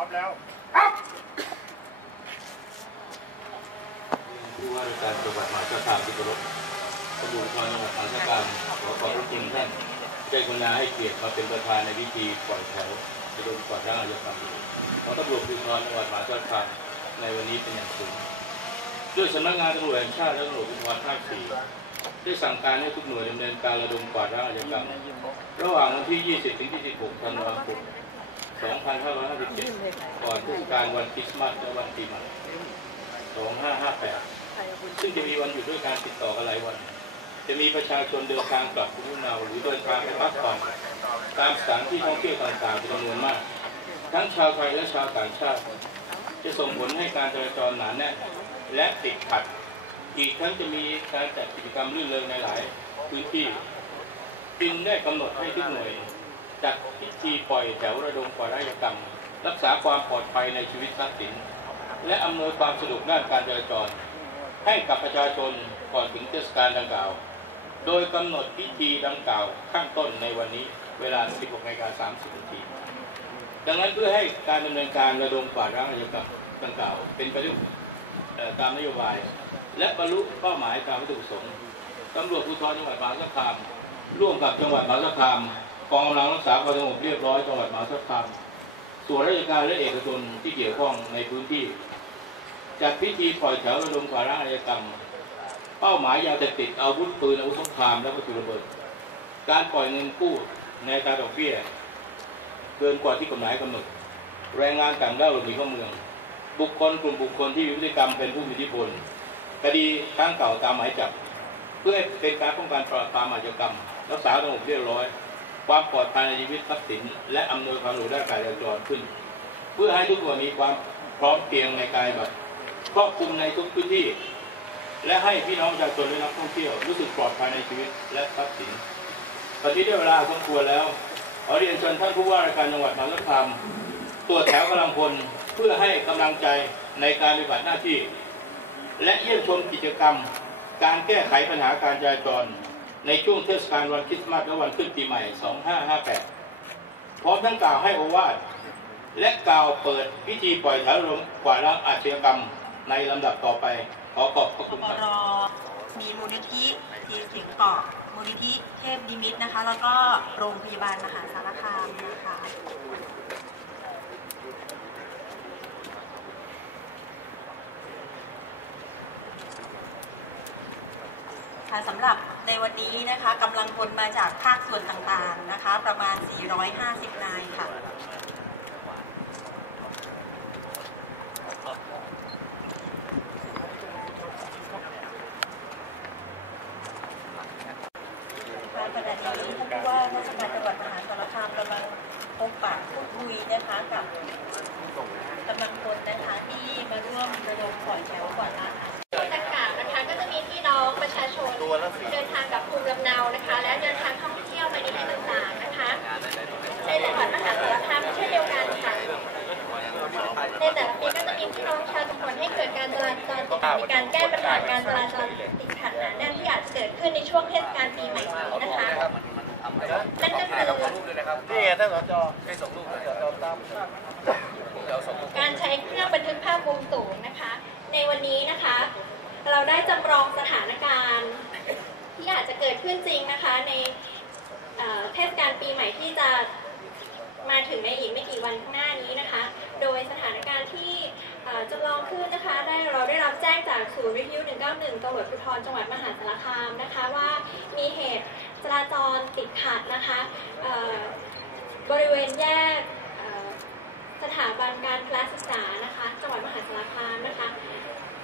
ร้อมแล้วครับผู้ว่าราชการจังหวัดมหาสารคามที่เคารพตำรวจภูธรจังหวัดมหาสารคามขอขอบพระคุณท่านได้กรุณาให้เกียรติมาเป็นประธานในพิธีปล่อยแถวจะโดนก่อร่างอายกรรมของตำรวจภูธรจังหวัดมหาสารคามในวันนี้เป็นอย่างสูงด้วยสำนักงานตำรวจแห่งชาติและตำรวจภูธรภาคสี่ได้สั่งการให้ทุกหน่วยดำเนินการระดมกวาดล้างอาชญากรรมระหว่างวันที่ 20 ถึง 26 ธันวาคม 2557 ก่อนเทศกาลวันคริสต์มาสและวันปีใหม่ 2558 ซึ่งจะมีวันหยุดด้วยการติดต่อกันหลายวัน จะมีประชาชนเดินทางกลับภูมิลำเนาหรือเดินทางไปพักผ่อนตามสถานที่ท่องเที่ยวต่างๆเป็นจำนวนมาก ทั้งชาวไทยและชาวต่างชาติ จะส่งผลให้การจราจรหนาแน่นและติดขัด อีกทั้งจะมีการจัดกิจกรรมรื่นเริงในหลายพื้นที่จึงได้กำหนดให้ทุกหน่วย จัดพิธีปล่อยแถวระดมกวาดล้างกรรม รักษาความปลอดภัยในชีวิตทรัพย์สิน และอำนวยความสะดวกด้านการจราจร ให้กับประชาชนก่อนถึงเทศกาลดังกล่าว โดยกำหนดพิธีดังกล่าวข้างต้นในวันนี้เวลา 16นาฬิกา30นาทีดังนั้นเพื่อให้การดำเนินการระดมกวาดล้างอาชญากรรมดังกล่าว เป็นไปด้วยตามนโยบาย และบรรลุเป้าหมายตามวัตถุประสงค์ตำรวจภูธรจังหวัดมหาสารคามร่วมกับจังหวัดมหาสารคาม กองกำลังรักษาความสงบเรียบร้อยจังหวัดมหาสารคามส่วนราชการและเอกชนที่เกี่ยวข้องในพื้นที่ จัดพิธีปล่อยแถวระดมกวาดล้างอาชญากรรม เป้าหมายยาเสพติดอาวุธปืนอาวุธสงครามและวัตถุระเบิด การปล่อยเงินกู้ในตราดอกเบี้ยเกินกว่าที่กฎหมายกำหนดแรงงานต่างด้าวหลบหนีเข้าเมือง บุคคลกลุ่มบุคคลที่มีพฤติกรรมเป็นผู้มีอิทธิพลคดีครั้งเก่าตามหมายจับ เพื่อเป็นการป้องกันปราบปรามอาชญากรรม รักษาสงบเรียบร้อย ความปลอดภัยในชีวิตทรัพย์สิน และอำนวยความสะดวกด้านการจราจรขึ้น เพื่อให้ทุกคนมีความพร้อมเพรียงในการแบบครอบคลุมในทุกพื้นที่ และให้พี่น้องประชาชนและนักท่องเที่ยวรู้สึกปลอดภัยในชีวิตและทรัพย์สินตอนนี้ได้เวลาสมควรแล้วขอเรียนเชิญท่านผู้ว่าราชการจังหวัดมหาสารคามตรวจแถวกำลังพลเพื่อให้กำลังใจในการปฏิบัติหน้าที่ และเยี่ยมชมกิจกรรม การแก้ไขปัญหาการจราจร ในช่วงเทศกาลวันคริสต์มาสและวันขึ้นปีใหม่ 2558 พร้อมทั้งกล่าวให้โอวาทและกล่าวเปิดพิธีปล่อยถวรมกว่าล้างอาชญากรรมในลำดับต่อไป ขอขอบพระคุณครับมีมูลนิธิทีเสียงเกาะมูลนิธิเทพดิมิตรนะคะ แล้วก็โรงพยาบาลมหาสารคามนะคะค่ะสำหรับ ในวันนี้นะคะกำลังพลมาจากภาคส่วนต่างๆนะคะ ประมาณ 450 นายค่ะค่ะ ขณะนี้ท่านผู้ว่าราชการจังหวัดมหาสารคามกำลังพบปะพูดคุยนะคะกับกำลังพลนะคะที่มาร่วมระดมปล่อยแถวก่อนล้างอา ต่างๆนะคะก็จะมีพี่น้อง ประชาชนเดินทางกับภูมิลำเนานะคะ และเดินทางท่องเที่ยวไปในที่ต่างๆนะคะในจังหวัดมหาสารคามเช่นเดียวกันค่ะในแต่ละปีก็จะมีพี่น้องชาวจังหวัดให้เกิดการจราจรติดขัดมีการแก้ปัญหาการจราจรติดขัดหนาแน่นที่อาจจะเกิดขึ้นในช่วงเทศกาลปีใหม่นี้นะคะนั่นก็คือนี่ไงท่านสจให้ส่งรูปสจตามการใช้เครื่องบันทึกภาพมุมสูงนะคะ ในวันนี้นะคะ เราได้จำลองสถานการณ์ ที่อาจจะเกิดขึ้นจริงนะคะ ในเทศกาลปีใหม่ที่จะมาถึงในอีกไม่กี่วันข้างหน้านี้นะคะ โดยสถานการณ์ที่เอ่อจำลองขึ้นนะคะ ได้เราได้รับแจ้งจากศูนย์วิทยุ 191ตำรวจภูธรจังหวัดมหาสารคามนะคะ ว่ามีเหตุจราจรติดขัดนะคะบริเวณแยกสถาบันการพลศึกษานะคะ จังหวัดมหาสารคามนะคะ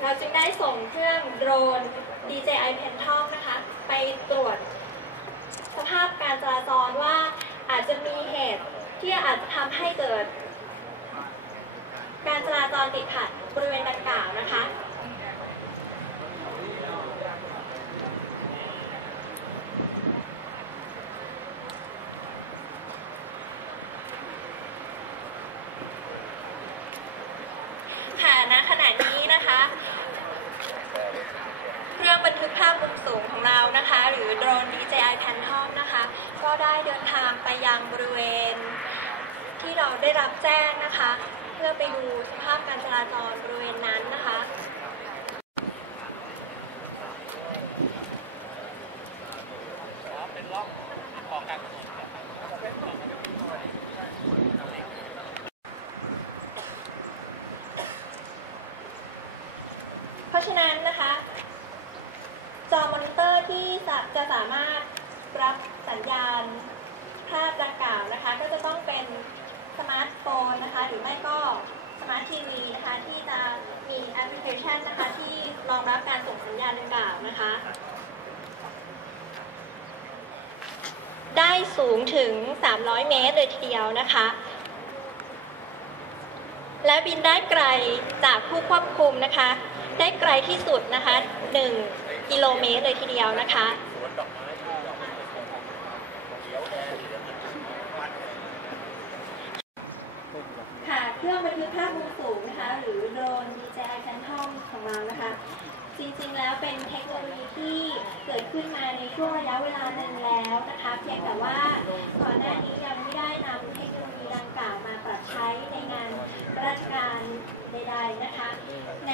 เราจึงได้ส่งเครื่องโดรน DJI Phantom นะคะ ไปตรวจสภาพการจราจรว่าอาจจะมีเหตุที่อาจจะทำให้เกิด การจราจรติดขัดบริเวณดังกล่าวนะคะค่ะณขณะนี้นะคะาพมุมสูงของเรานะคะ หรือโดรน DJI Phantom นะคะ ก็ได้เดินทางไปยังบริเวณ ที่เราได้รับแจ้งนะคะ เพื่อไปดูสภาพการจราจรบริเวณนั้นนะคะ เพราะฉะนั้นนะคะ จอมอนิเตอร์ที่จะจะสามารถรับสัญญาณภาพดังกล่าวนะคะ ก็จะต้องเป็นสมาร์ทโฟนนะคะ หรือไม่ก็สมาร์ททีวีนะคะ ที่จะมีแอปพลิเคชันนะคะ ที่รองรับการส่งสัญญาณดังกล่าวนะคะ ได้สูงถึง 300 เมตรเลยทีเดียวนะคะ และบินได้ไกลจากผู้ควบคุมนะคะ ได้ไกลที่สุดนะคะ 1 กิโลเมตรเลยทีเดียวนะคะ ค่ะ เค รื่องบันทึกภาพมุมสูงนะคะ หรือโดรน DJI Phantom ของเรานะคะ จริงๆแล้วเป็นเทคโนโลยีที่เกิดขึ้นมาในช่วงระยะเวลาหนึ่งแล้วนะคะเพียงแต่ว่าก่อนหน้านี้ยังไม่ได้นำเทคโนโลยีดังกล่าวมาปรับใช้ในงานราชการใดๆนะคะ ใน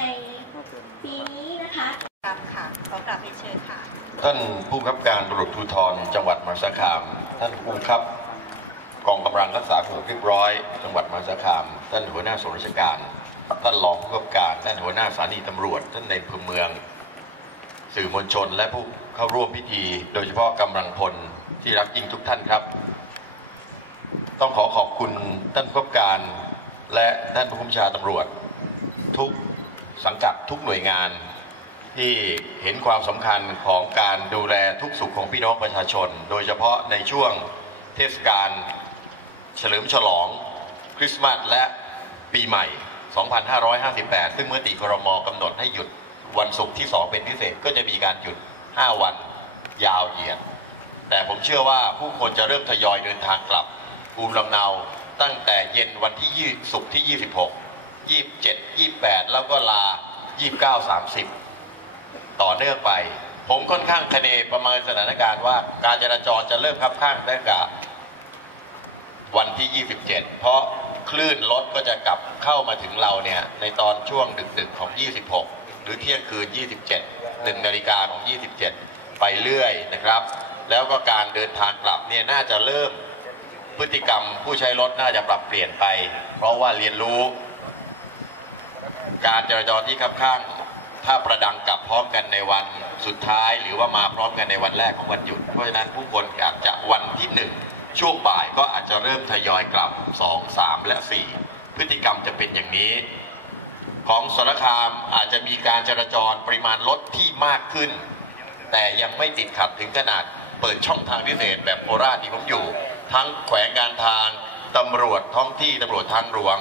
ปีนี้นะคะครับค่ะขอกลับเรียนเชิญค่ะ ท่านผู้บังคับการตำรวจภูธรจังหวัดมหาสารคาม ท่านผู้บังคับ กองกำลังรักษาความเรียบร้อย จังหวัดมหาสารคาม ท่านหัวหน้าส่วนราชการ ท่านรองผู้กำกับการท่านหัวหน้าสถานีตำรวจ ท่านในอำเภอเมือง สื่อมวลชน และผู้เข้าร่วมพิธี โดยเฉพาะกำลังพลที่รักยิ่งทุกท่านครับ ต้องขอขอบคุณท่านผู้กำกับการ และท่านผู้บัญชาตำรวจ ทุกสังกัดทุกหน่วยงานที่เห็นความสำคัญของการดูแลทุกสุขของพี่น้องประชาชน โดยเฉพาะในช่วงเทศกาล เฉลิมฉลองคริสต์มาสและปีใหม่ 2558 ซึ่งเมื่อติครมกำหนดให้หยุดวันศุกร์ที่ 2 เป็นพิเศษก็จะมีการหยุด 5 วันยาวเหยียด แต่ผมเชื่อว่าผู้คนจะเริ่มทยอยเดินทางกลับภูมิลำเนาตั้งแต่เย็นวันที่20ศุกร์ที่ 26 27 28 แล้วก็ลา 29 30 ต่อเนื่องไป ผมค่อนข้างคะเนประเมินสถานการณ์ว่าการจราจรจะเริ่มคับข้างได้กับ วันที่ 27 เพราะคลื่นรถก็จะกลับเข้ามาถึงเราเนี่ยในตอนช่วงดึกๆของ 26 หรือเที่ยงคืน 27 1นาฬิกาของ 27 ไปเรื่อยนะครับ แล้วก็การเดินทางกลับเนี่ยน่าจะเริ่มพฤติกรรมผู้ใช้รถน่าจะปรับเปลี่ยนไป เพราะว่าเรียนรู้ การจราจรที่คับข้าง ถ้าประดังกลับพร้อมกันในวันสุดท้าย หรือว่ามาพร้อมกันในวันแรกของวันหยุด เพราะฉะนั้นผู้คนอาจจะวันที่หนึ่ง ช่วงบ่ายก็อาจจะเริ่มทยอยกลับ 2 3 และ 4 พฤติกรรมจะเป็นอย่างนี้ ของสารคามอาจจะมีการจราจรปริมาณรถที่มากขึ้น แต่ยังไม่ติดขัดถึงขนาดเปิดช่องทางพิเศษแบบโคราชที่ผมอยู่ ทั้งแขวงการทางตำรวจท้องที่ตำรวจทางหลวง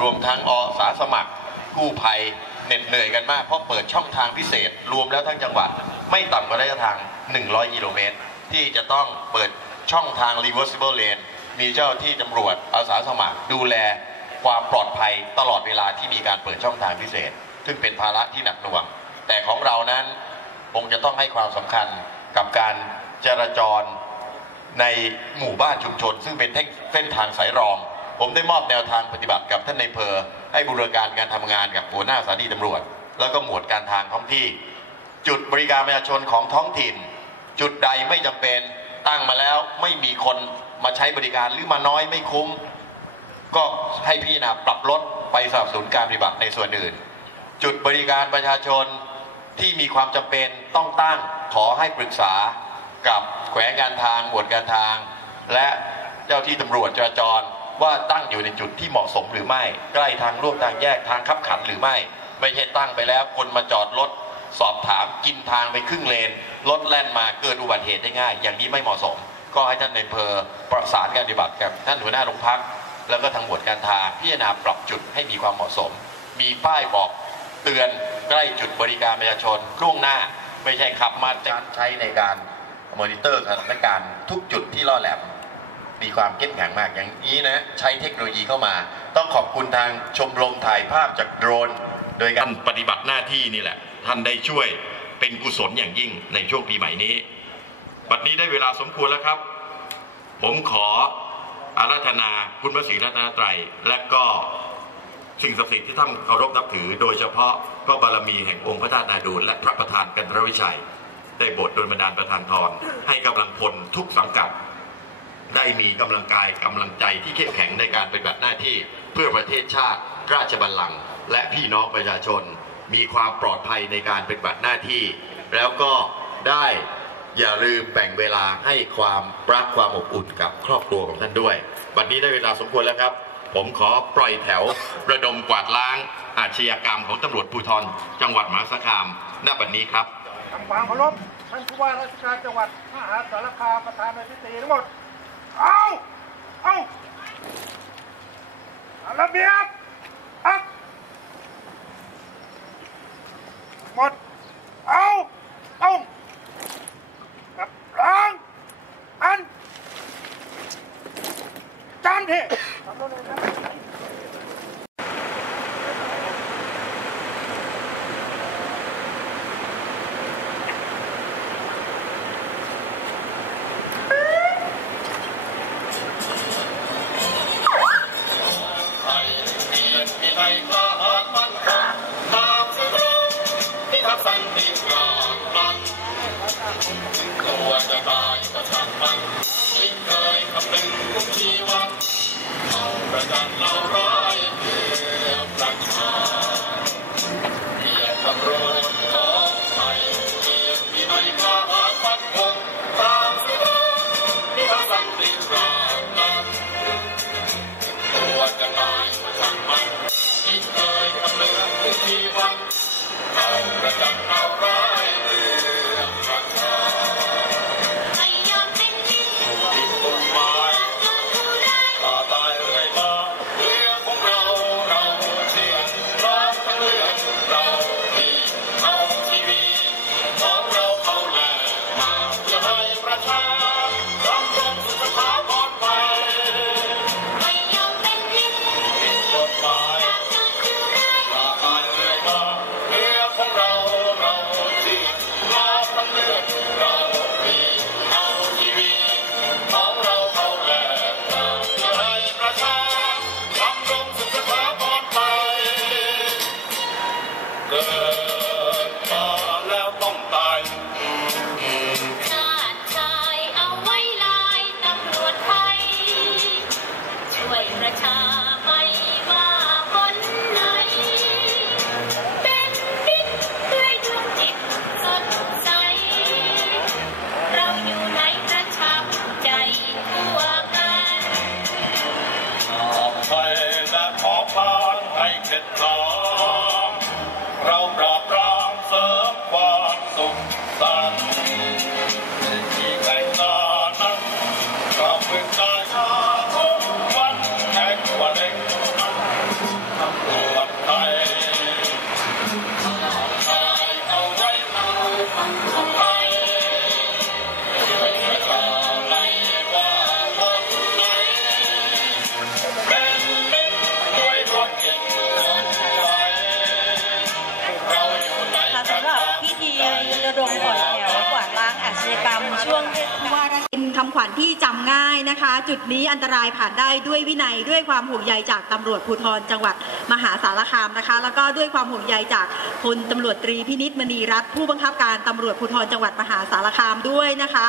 รวมทั้งอสาสมัครกู้ภัยเหน็ดเหนื่อยกันมากเพราะเปิดช่องทางพิเศษ รวมแล้วทั้งจังหวัด ไม่ต่ำกว่าระยะทาง 100 กิโลเมตร ที่จะต้องเปิด ช่องทาง reversible lane มีเจ้าที่ตำรวจอาสาสมัครดูแลความปลอดภัยตลอดเวลาที่มีการเปิดช่องทางพิเศษ ซึ่งเป็นภาระที่หนักหน่วง แต่ของเรานั้นคงจะต้องให้ความสำคัญกับการจราจรในหมู่บ้านชุมชน ซึ่งเป็นเส้นทางสายรอง ผมได้มอบแนวทางปฏิบัติกับท่านในเพอให้บูรการการทำงานกับหัวหน้าสถานีตำรวจ แล้วก็หมวดการทางท้องที่ จุดบริการประชาชนของท้องถิ่น จุดใดไม่จำเป็น ตั้งมาแล้วไม่มีคนมาใช้บริการหรือมาน้อยไม่คุ้ม ก็ให้พี่นาปรับลดไปสนับสนุนการปฏิบัติในส่วนอื่น จุดบริการประชาชนที่มีความจำเป็นต้องตั้งขอให้ปรึกษากับแขวงการทางหมวดการทาง และเจ้าที่ตำรวจจราจรว่าตั้งอยู่ในจุดที่เหมาะสมหรือไม่ ใกล้ทางร่วมทางแยกทางขับขันหรือไม่ ไม่ใช่ตั้งไปแล้วคนมาจอดรถ สอบถามกินทางไปครึ่งเลนรถแล่นมาเกิดอุบัติเหตุได้ง่าย อย่างนี้ไม่เหมาะสม ก็ให้ท่านในเภอประสานการปฏิบัติกับท่านหัวหน้าโรงพัก แล้วก็ทางหมวดการทางพิจารณาปรับจุดให้มีความเหมาะสม มีป้ายบอกเตือนใกล้จุดบริการประชาชนล่วงหน้าไม่ใช่ขับมาจะใช้ในการมอนิเตอร์สถานการณ์ทุกจุดที่ล่อแหลมมีความเข้มแข็งมากอย่างนี้นะใช้เทคโนโลยีเข้ามา ต้องขอบคุณทางชมรมถ่ายภาพจากโดรน โดยการปฏิบัติหน้าที่นี่แหละ ท่านได้ช่วยเป็นกุศลอย่างยิ่งในช่วงปีใหม่นี้ บัดนี้ได้เวลาสมควรแล้วครับ ผมขออาราธนาคุณพระศรีรัตนตรัย และก็สิ่งศักดิ์สิทธิ์ที่ท่านเคารพนับถือ โดยเฉพาะพระบารมีแห่งองค์พระธาตุนาดูลและพระประธานกันทรวิชัย ได้โบทโดยบันดาลประธานทรให้กำลังพลทุกสังกัด ได้มีกำลังกายกำลังใจที่เข้มแข็งในการปฏิบัติหน้าที่เพื่อประเทศชาติราชบัลลังก์และพี่น้องประชาชน มีความปลอดภัยในการปฏิบัติหน้าที่ แล้วก็ได้อย่าลืมแบ่งเวลาให้ความรักความอบอุ่นกับครอบครัวของท่านด้วยบัดนี้ได้เวลาสมควรแล้วครับ ผมขอปล่อยแถว ระดมกวาดล้างอาชญากรรมของตำรวจภูธรจังหวัดมหาสารคามณบัดนี้ครับทำความเคารพท่านผู้ว่าราชการจังหวัดมหาสารคามประธานในพิธีทั้งหมด เอาเอาเอาระเบียบอัพ หม เรา นะคะ จุดนี้อันตรายผ่านได้ด้วยวินัยด้วยความห่วงใยจากตำรวจภูธรจังหวัดมหาสารคามนะคะ แล้วก็ด้วยความห่วงใยจากพลตำรวจตรีพินิษมณีรัตน์ผู้บังคับการตำรวจภูธรจังหวัดมหาสารคามด้วยนะคะ